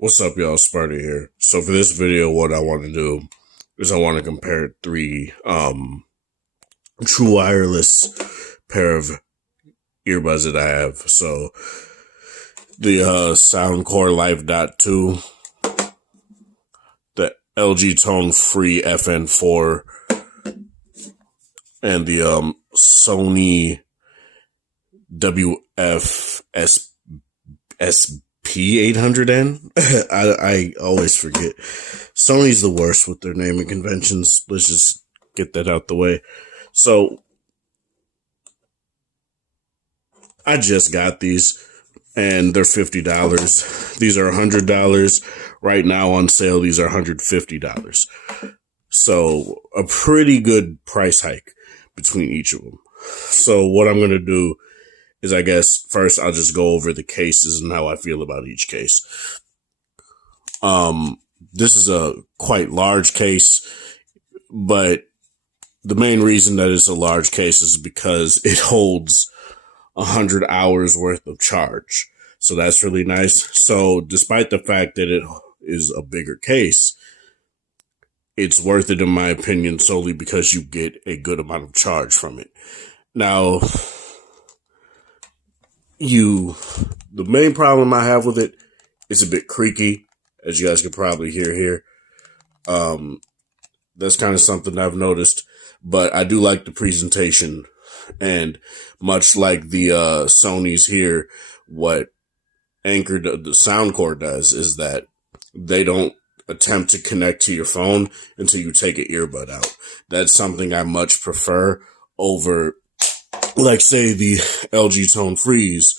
What's up, y'all? Sparty here. So for this video, what I want to do is I want to compare three true wireless pair of earbuds that I have. So the Soundcore Live Dot 2, the LG Tone Free FN4, and the Sony WF-SP800N. I always forget. Sony's the worst with their naming conventions. Let's just get that out the way. So I just got these and they're $50. These are $100 right now on sale. These are $150. So a pretty good price hike between each of them. So what I'm going to do is, I guess, first I'll just go over the cases and how I feel about each case. This is a quite large case, but the main reason that it's a large case is because it holds 100 hours worth of charge. So that's really nice. So despite the fact that it is a bigger case, it's worth it in my opinion solely because you get a good amount of charge from it. Now, the main problem I have with it is a bit creaky, as you guys can probably hear here. That's kind of something I've noticed, but I do like the presentation, and much like the Sony's here, what Anchor, the Soundcore does is that they don't attempt to connect to your phone until you take an earbud out. That's something I much prefer over, like, say, the LG Tone Frees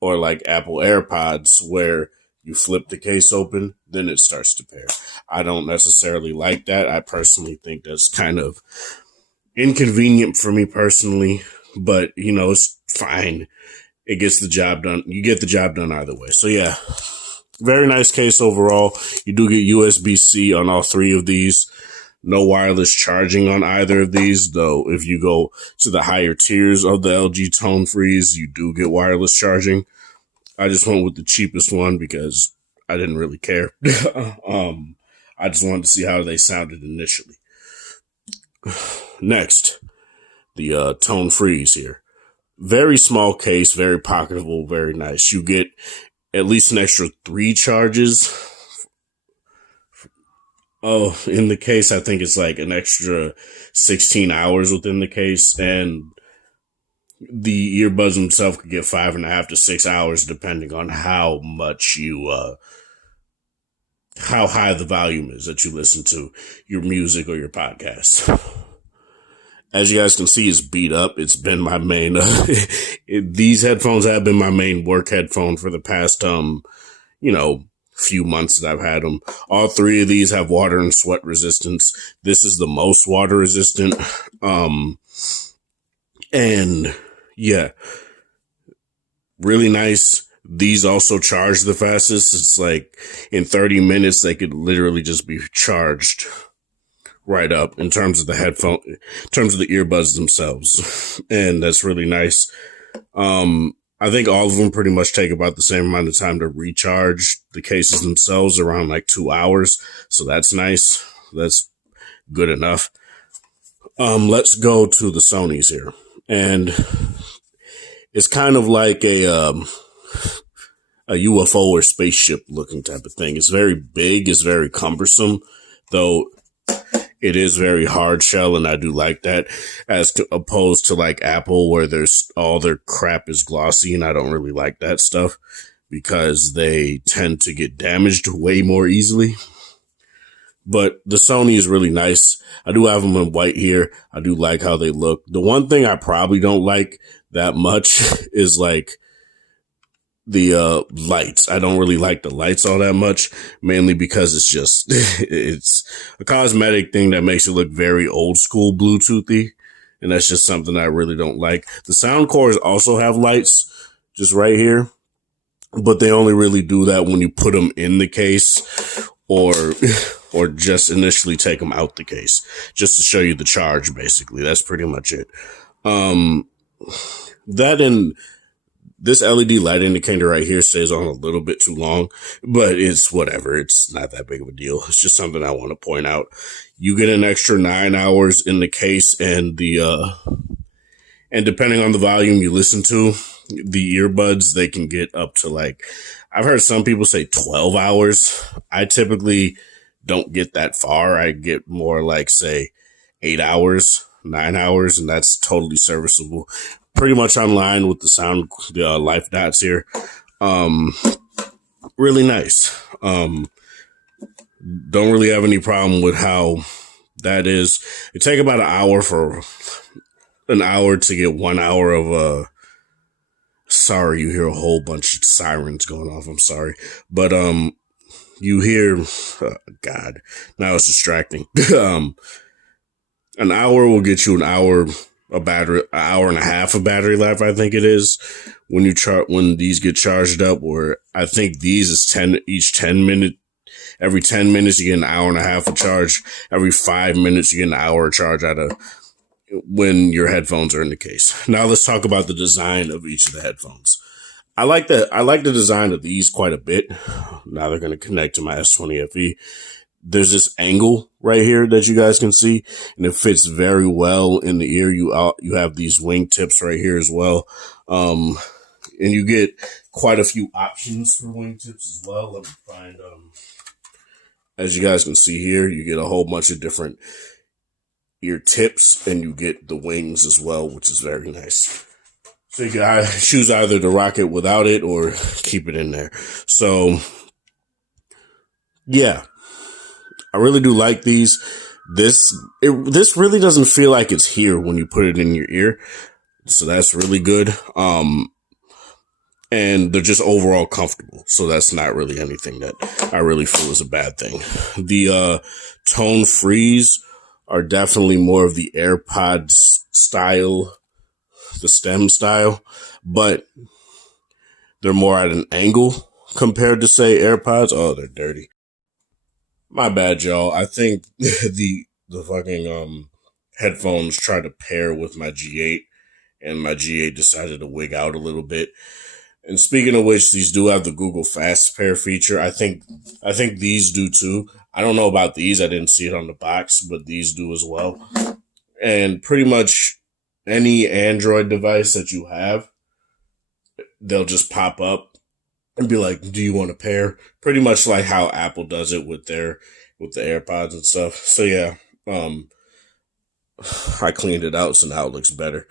or like Apple AirPods, where you flip the case open, then it starts to pair. I don't necessarily like that. I personally think that's kind of inconvenient for me personally, but it's fine. It gets the job done. You get the job done either way. So yeah, very nice case overall. You do get USB-C on all three of these. No wireless charging on either of these, though. If you go to the higher tiers of the LG Tone Frees, you do get wireless charging. I just went with the cheapest one because I didn't really care. I just wanted to see how they sounded initially. Next, the Tone Frees here. Very small case, very pocketable, very nice. You get at least an extra 3 charges. Oh, in the case, I think it's like an extra 16 hours within the case, and the earbuds themselves could get 5.5 to 6 hours, depending on how much how high the volume is that you listen to your music or your podcast. As you guys can see, it's beat up. It's been my main, these headphones have been my main work headphone for the past, few months that I've had them. All three of these have water and sweat resistance. This is the most water resistant. And yeah, really nice. These also charge the fastest. It's like in 30 minutes, they could literally just be charged right up in terms of the headphone, in terms of the earbuds themselves. And that's really nice. I think all of them pretty much take about the same amount of time to recharge. The cases themselves around like 2 hours. So that's nice. That's good enough. Let's go to the Sonys here. And it's kind of like a UFO or spaceship looking type of thing. It's very big. It's very cumbersome, though it is very hard shell, and I do like that, as opposed to like Apple, where there's all their crap is glossy, and I don't really like that stuff because they tend to get damaged way more easily. But the Sony is really nice. I do have them in white here. I do like how they look. The one thing I probably don't like that much is like the lights. I don't really like the lights all that much, mainly because it's just it's a cosmetic thing that makes it look very old school Bluetoothy, and that's just something I really don't like. The Soundcores also have lights just right here, but they only really do that when you put them in the case or just initially take them out the case, just to show you the charge. Basically, that's pretty much it. That and This LED light indicator right here stays on a little bit too long, but it's whatever. It's not that big of a deal. It's just something I want to point out. You get an extra 9 hours in the case, and and depending on the volume you listen to, the earbuds, they can get up to like, I've heard some people say 12 hours. I typically don't get that far. I get more like, say, 8 hours, 9 hours, and that's totally serviceable. Pretty much online with the life dots here. Really nice. Don't really have any problem with how that is. It take about an hour to get 1 hour of sorry, you hear a whole bunch of sirens going off. I'm sorry. But you hear God, now it's distracting. An hour will get you an hour an hour and a half of battery life, I think it is, when these get charged up, where I think these is 10 minutes. Every 10 minutes you get an hour and a half of charge. Every 5 minutes you get an hour of charge out of when your headphones are in the case. Now let's talk about the design of each of the headphones. I like the design of these quite a bit. Now they're going to connect to my S20 FE. There's this angle right here that you guys can see, and it fits very well in the ear. You have these wing tips right here as well. And you get quite a few options for wing tips as well. Let me find, as you guys can see here, you get a whole bunch of different ear tips, and you get the wings as well, which is very nice. So you can choose either to rock it without it or keep it in there. So yeah, I really do like these. This really doesn't feel like it's here when you put it in your ear. So that's really good. And they're just overall comfortable. So that's not really anything that I really feel is a bad thing. The tone frees are definitely more of the AirPods style, the stem style, but they're more at an angle compared to, say, AirPods. Oh, they're dirty. My bad, y'all. I think the fucking headphones tried to pair with my G8, and my G8 decided to wig out a little bit. And speaking of which, these do have the Google Fast Pair feature. I think these do too. I don't know about these. I didn't see it on the box, but these do as well. And pretty much any Android device that you have, they'll just pop up and be like, do you want to pair? Pretty much like how Apple does it with the AirPods and stuff. So yeah, I cleaned it out, so now it looks better.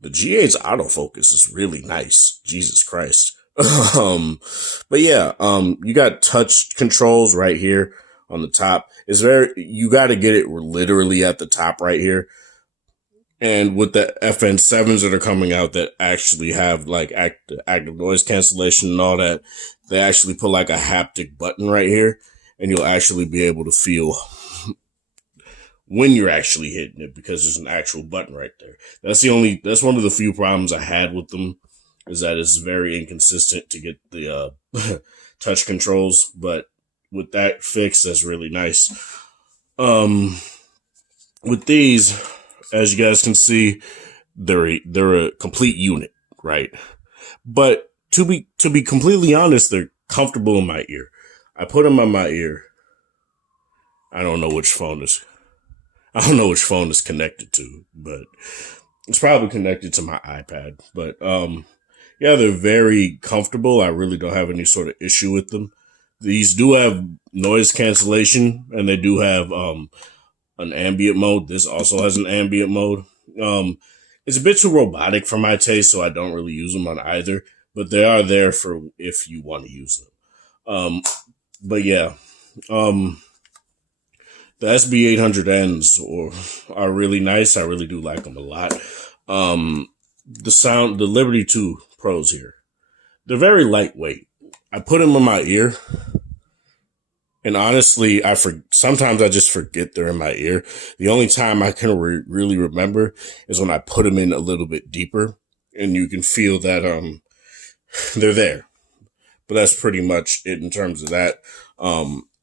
The G8's autofocus is really nice. Jesus Christ. But yeah, you got touch controls right here on the top. You got to get it literally at the top right here. And with the FN7s that are coming out that actually have like active noise cancellation and all that, they actually put like a haptic button right here, and you'll actually be able to feel when you're actually hitting it, because there's an actual button right there. That's one of the few problems I had with them, is that it's very inconsistent to get the touch controls, but with that fixed, that's really nice. With these, as you guys can see, they're a complete unit, right? But to be completely honest, they're comfortable in my ear. I put them on my ear. I don't know which phone is connected to, but it's probably connected to my iPad. But yeah, they're very comfortable. I really don't have any sort of issue with them. These do have noise cancellation, and they do have an ambient mode. This also has an ambient mode. It's a bit too robotic for my taste, so I don't really use them on either. But they are there for if you want to use them. But yeah, the SB800Ns are really nice. I really do like them a lot. The Liberty 2 Pros here, they're very lightweight. I put them in my ear, and honestly, sometimes I just forget they're in my ear. The only time I can really remember is when I put them in a little bit deeper, and you can feel that they're there. But that's pretty much it in terms of that.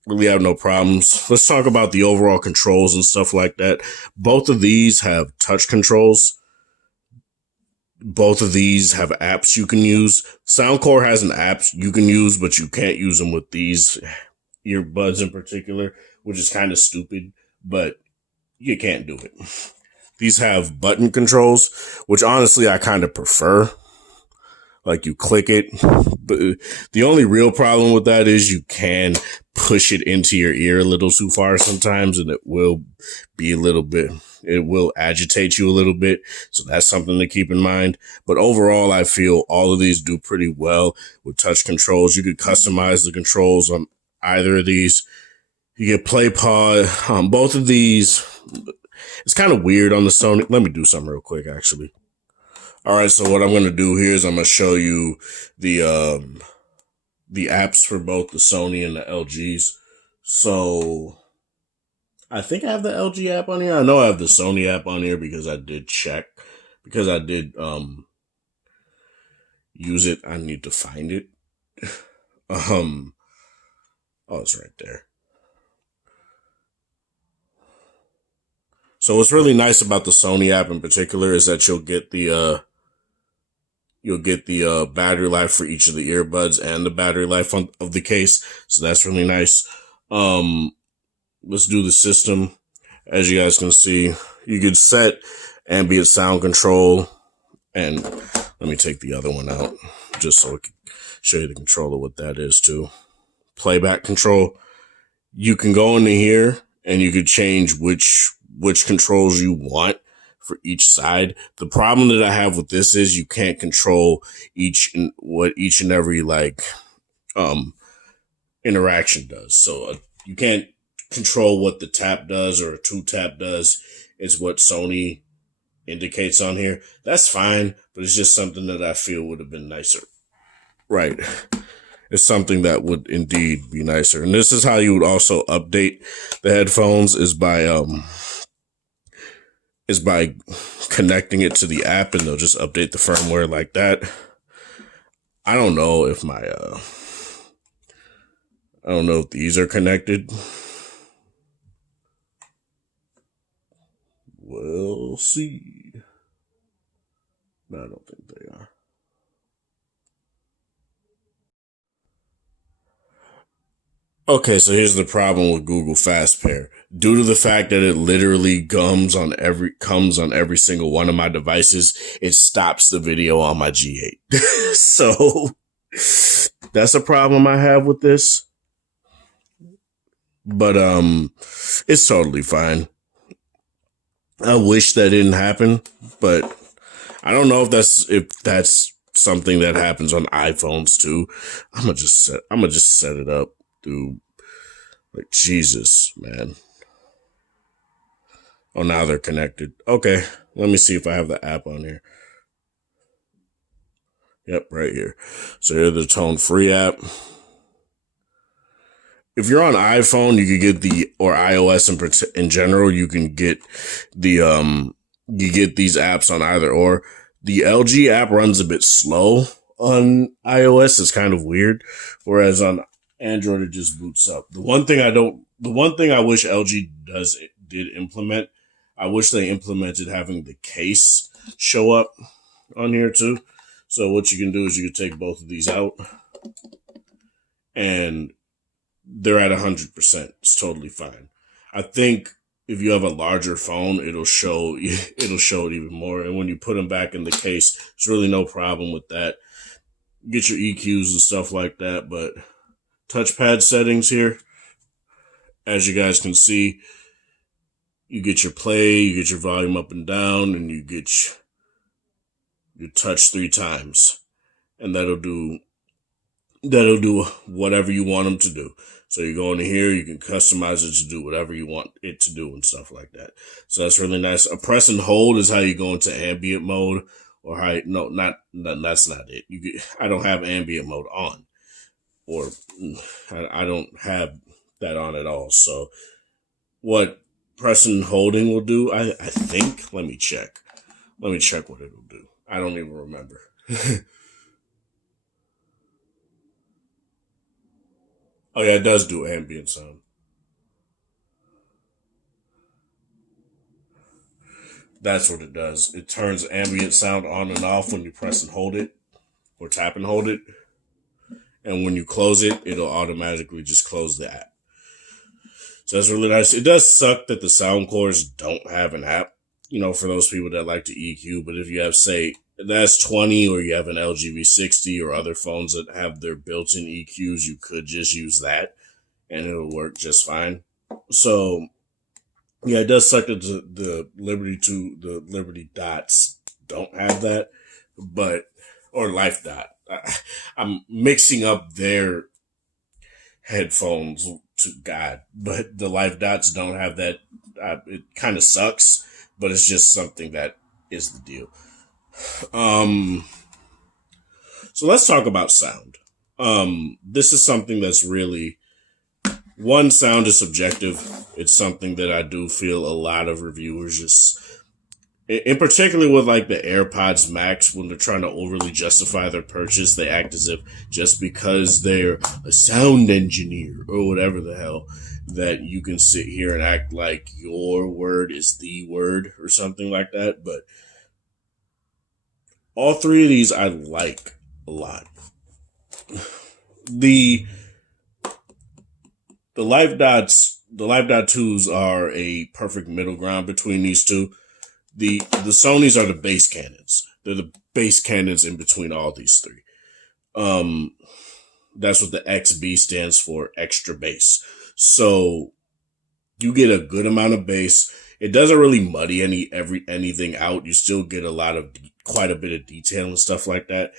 Really have no problems. Let's talk about the overall controls and stuff like that. Both of these have touch controls. Both of these have apps you can use. Soundcore has an app you can use, but you can't use them with these earbuds in particular, which is kind of stupid, but you can't do it. These have button controls, which honestly I kind of prefer. Like you click it, but the only real problem with that is you can push it into your ear a little too far sometimes, and it will be a little bit, it will agitate you a little bit. So that's something to keep in mind. But overall, I feel all of these do pretty well with touch controls. You could customize the controls on either of these. You get play pod on both of these. It's kind of weird on the Sony. Let me do something real quick, actually. All right, so what I'm going to do here is I'm going to show you the apps for both the Sony and the LGs. So I think I have the LG app on here. I know I have the Sony app on here because I did check, because I did use it. I need to find it. Oh, it's right there. So what's really nice about the Sony app in particular is that you'll get the battery life for each of the earbuds and the battery life of the case. So that's really nice. Let's do the system. As you guys can see, you can set ambient sound control. And let me take the other one out just so I can show you the controller, what that is too. Playback control. You can go into here and you could change which controls you want for each side. The problem that I have with this is you can't control each and every interaction does. So you can't control what the tap does or a two tap does. It's what Sony indicates on here. That's fine, but it's just something that I feel would have been nicer. Right. It's something that would indeed be nicer. And this is how you would also update the headphones is by connecting it to the app, and they'll just update the firmware like that. I don't know if these are connected. We'll see. No, I don't think they are. Okay, so here's the problem with Google Fast Pair. Due to the fact that it literally comes on every single one of my devices, it stops the video on my G8. So that's a problem I have with this. But it's totally fine. I wish that didn't happen, but I don't know if that's something that happens on iPhones too. I'm gonna just set it up, dude. Like, Jesus, man. Oh, now they're connected. Okay, let me see if I have the app on here. Yep, right here. So here's the Tone Free app. If you're on iPhone, you could get or iOS in general, you can get you get these apps on either or. The LG app runs a bit slow on iOS. It's kind of weird, whereas on Android it just boots up. The one thing I wish LG did implement, I wish they implemented having the case show up on here too. So what you can do is you can take both of these out, and they're at 100%. It's totally fine. I think if you have a larger phone, it'll show it even more. And when you put them back in the case, there's really no problem with that. Get your EQs and stuff like that. But touchpad settings here, as you guys can see, you get your play, you get your volume up and down, and you get your touch 3 times. And that'll do whatever you want them to do. So you go into here, you can customize it to do whatever you want it to do and stuff like that. So that's really nice. A press and hold is how you go into ambient mode, or that's not it. I don't have ambient mode on, or I don't have that on at all. So what press and holding will do, I think, let me check what it'll do. I don't even remember. Oh yeah, it does do ambient sound. That's what it does. It turns ambient sound on and off when you press and hold it, or tap and hold it. And when you close it, it'll automatically just close the app. So that's really nice. It does suck that the sound cores don't have an app, for those people that like to EQ. But if you have, say, the S20 or you have an LG V60 or other phones that have their built-in EQs, you could just use that and it'll work just fine. So, yeah, it does suck that the Liberty Dots don't have that, or Life Dot. I'm mixing up their headphones to God, but the Life Dots don't have that. It kind of sucks, but it's just something that is the deal. So let's talk about sound. This is something that's really, sound is subjective. It's something that I do feel a lot of reviewers just, in particular with like the AirPods Max, when they're trying to overly justify their purchase, they act as if just because they're a sound engineer or whatever the hell, that you can sit here and act like your word is the word or something like that. But all three of these I like a lot. The Life Dots, the Life Dot 2s are a perfect middle ground between these two. The Sonys are the bass cannons. They're the bass cannons in between all these three. That's what the XB stands for, extra bass. So you get a good amount of bass. It doesn't really muddy anything out. You still get quite a bit of detail and stuff like that.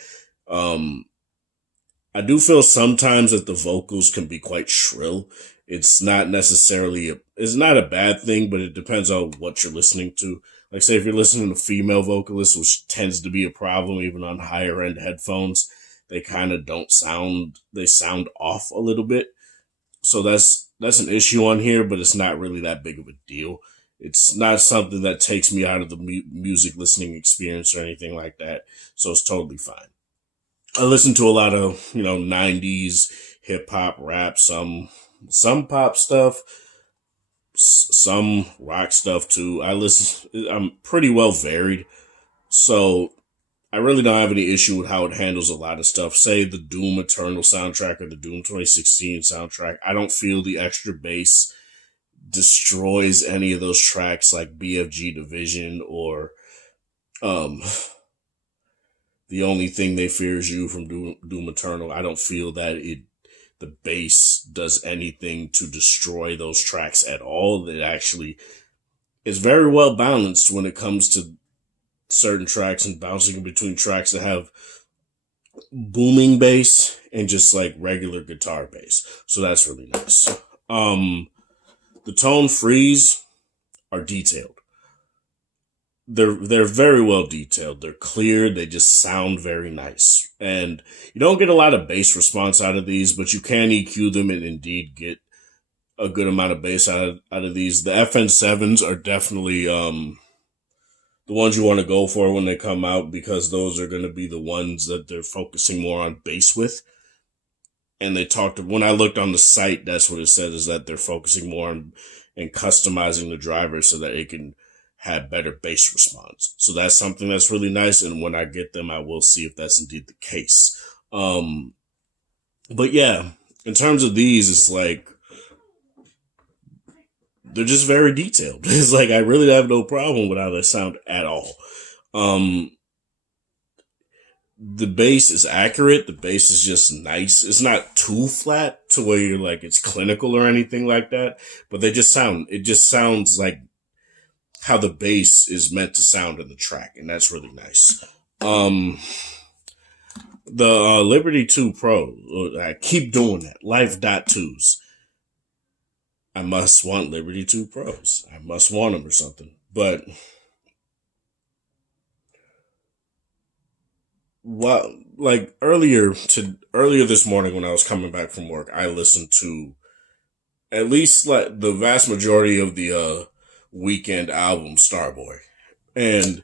I do feel sometimes that the vocals can be quite shrill. It's not necessarily it's not a bad thing, but it depends on what you're listening to. Like, say, if you're listening to female vocalists, which tends to be a problem even on higher end headphones, they kind of they sound off a little bit. So that's an issue on here, but it's not really that big of a deal. It's not something that takes me out of the music listening experience or anything like that. So it's totally fine. I listen to a lot of, 90s hip hop, rap, some pop stuff, some rock stuff too. I'm pretty well varied. So I really don't have any issue with how it handles a lot of stuff. Say the Doom Eternal soundtrack or the Doom 2016 soundtrack. I don't feel the extra bass destroys any of those tracks like BFG Division or The Only Thing They Fear Is You from Doom Eternal. I don't feel that the bass does anything to destroy those tracks at all. It actually is very well balanced when it comes to certain tracks and bouncing in between tracks that have booming bass and just like regular guitar bass. So that's really nice. The tone frees are detailed. They're very well detailed. They're clear. They just sound very nice. And you don't get a lot of bass response out of these, but you can EQ them and indeed get a good amount of bass out of these. The FN7s are definitely the ones you want to go for when they come out, because those are going to be the ones that they're focusing more on bass with. And when I looked on the site, that's what it said, is that they're focusing more on and customizing the driver so that it can have better bass response. So that's something that's really nice. And when I get them, I will see if that's indeed the case. But yeah, in terms of these, it's like, they're just very detailed. It's like, I really have no problem with how they sound at all. The bass is accurate. The bass is just nice. It's not too flat to where you're like, it's clinical or anything like that, but it just sounds like how the bass is meant to sound in the track. And that's really nice. The Liberty 2 Pro, I keep doing that. Life Dot 2s. I must want Liberty 2 Pros. I must want them or something. But like earlier this morning when I was coming back from work, I listened to at least like the vast majority of the Weekend album Starboy. And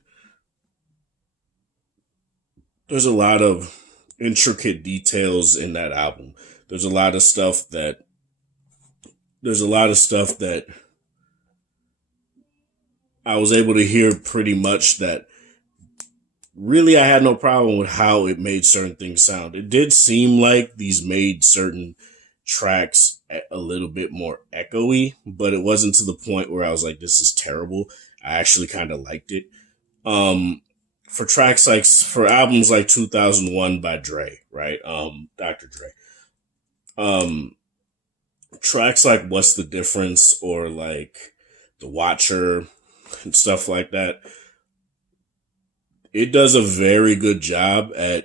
there's a lot of intricate details in that album. There's a lot of stuff that, I was able to hear pretty much that really I had no problem with how it made certain things sound. It did seem like these made certain tracks a little bit more echoey, but it wasn't to the point where I was like, this is terrible. I actually kind of liked it. For tracks like, for albums like 2001 by Dre, right? Dr. Dre. Um, Tracks like What's the Difference or like The Watcher and stuff like that. It does a very good job at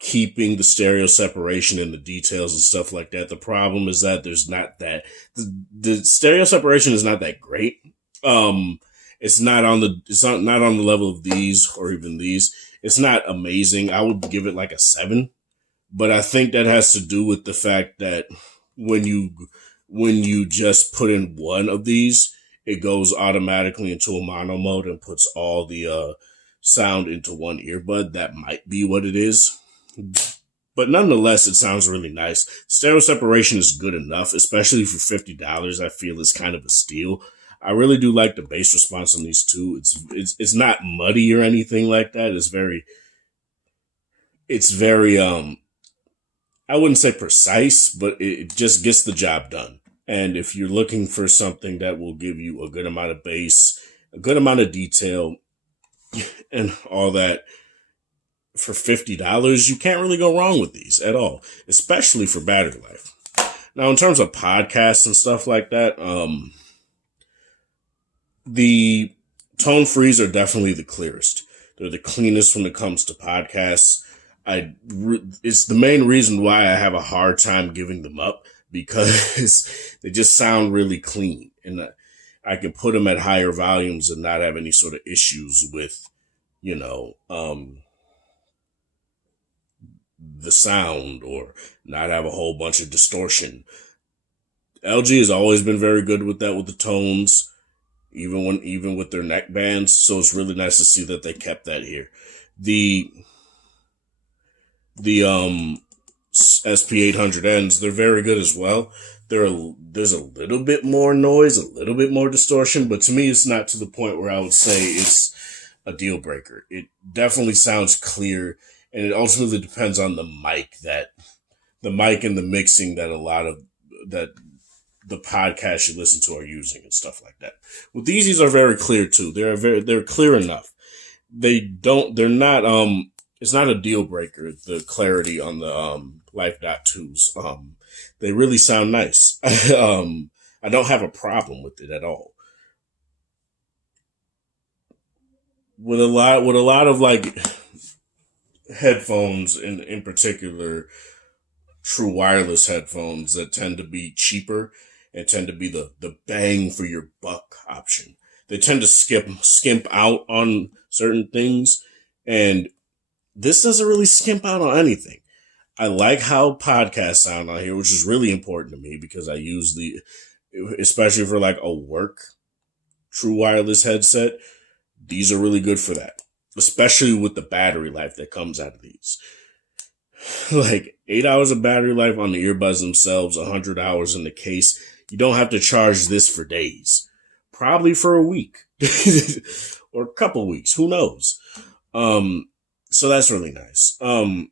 keeping the stereo separation and the details and stuff like that. The problem is that there's not that the stereo separation is not that great. It's not on the not on the level of these or even these. It's not amazing. I would give it like a 7, but I think that has to do with the fact that when you when you just put in one of these, it goes automatically into a mono mode and puts all the sound into one earbud. That might be what it is. But nonetheless, it sounds really nice. Stereo separation is good enough, especially for $50. I feel it's kind of a steal. I really do like the bass response on these two. It's not muddy or anything like that. It's very I wouldn't say precise, but it just gets the job done. And if you're looking for something that will give you a good amount of bass, a good amount of detail, and all that, for $50, you can't really go wrong with these at all, especially for battery life. Now, in terms of podcasts and stuff like that, the tone frees are definitely the clearest. They're the cleanest when it comes to podcasts. It's the main reason why I have a hard time giving them up, because they just sound really clean, and I can put them at higher volumes and not have any sort of issues with, you know, the sound, or not have a whole bunch of distortion. LG has always been very good with that, with the tones, even with their neck bands. So it's really nice to see that they kept that here. The SP800Ns, they're very good as well. There's a little bit more noise, a little bit more distortion, but to me, it's not to the point where I would say it's a deal breaker. It definitely sounds clear, and it ultimately depends on the mic and the mixing that that the podcasts you listen to are using and stuff like that. With these are very clear too. They're clear enough. They're not it's not a deal breaker, the clarity on the Life Dot 2s. They really sound nice. I don't have a problem with it at all. With a lot of like headphones, in particular true wireless headphones that tend to be cheaper and tend to be the bang for your buck option. They tend to skimp out on certain things, and this doesn't really skimp out on anything. I like how podcasts sound on here, which is really important to me because I use especially for like a work true wireless headset. These are really good for that, especially with the battery life that comes out of these. Like 8 hours of battery life on the earbuds themselves, 100 hours in the case. You don't have to charge this for days, probably for a week or a couple weeks. Who knows? So that's really nice. The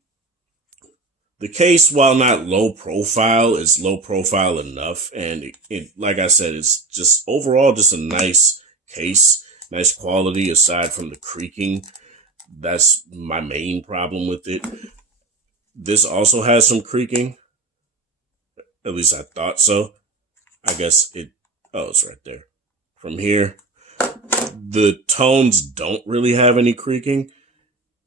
case, while not low profile, is low profile enough. And it, like I said, it's just overall just a nice case, nice quality aside from the creaking. That's my main problem with it. This also has some creaking. At least I thought so. I guess it's right there. From here, the tones don't really have any creaking.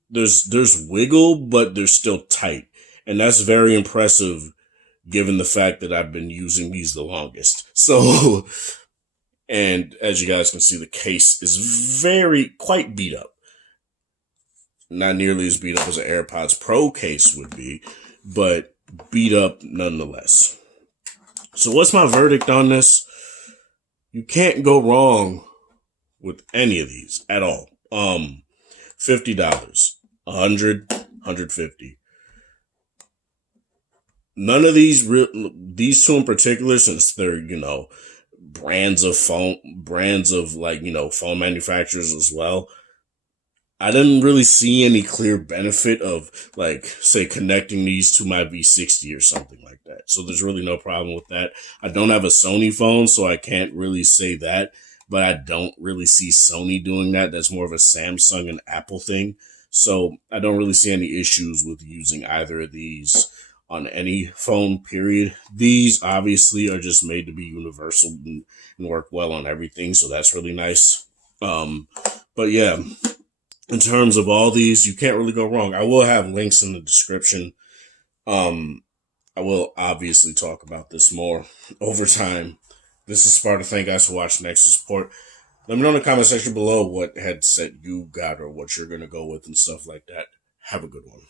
There's wiggle, but they're still tight. And that's very impressive given the fact that I've been using these the longest. So, and as you guys can see, the case is quite beat up. Not nearly as beat up as an AirPods Pro case would be, but beat up nonetheless. So what's my verdict on this? You can't go wrong with any of these at all. $50, 100, 150. None of these two in particular, since they're, brands of like, phone manufacturers as well. I didn't really see any clear benefit of, like, say, connecting these to my V60 or something like that. So there's really no problem with that. I don't have a Sony phone, so I can't really say that, but I don't really see Sony doing that. That's more of a Samsung and Apple thing. So I don't really see any issues with using either of these on any phone, period. These obviously are just made to be universal and work well on everything, so that's really nice. But yeah, in terms of all these, you can't really go wrong. I will have links in the description. Um, I will obviously talk about this more over time. This is Sparta. Thank you guys for watching Nexus Support. Let me know in the comment section below what headset you got or what you're going to go with and stuff like that. Have a good one.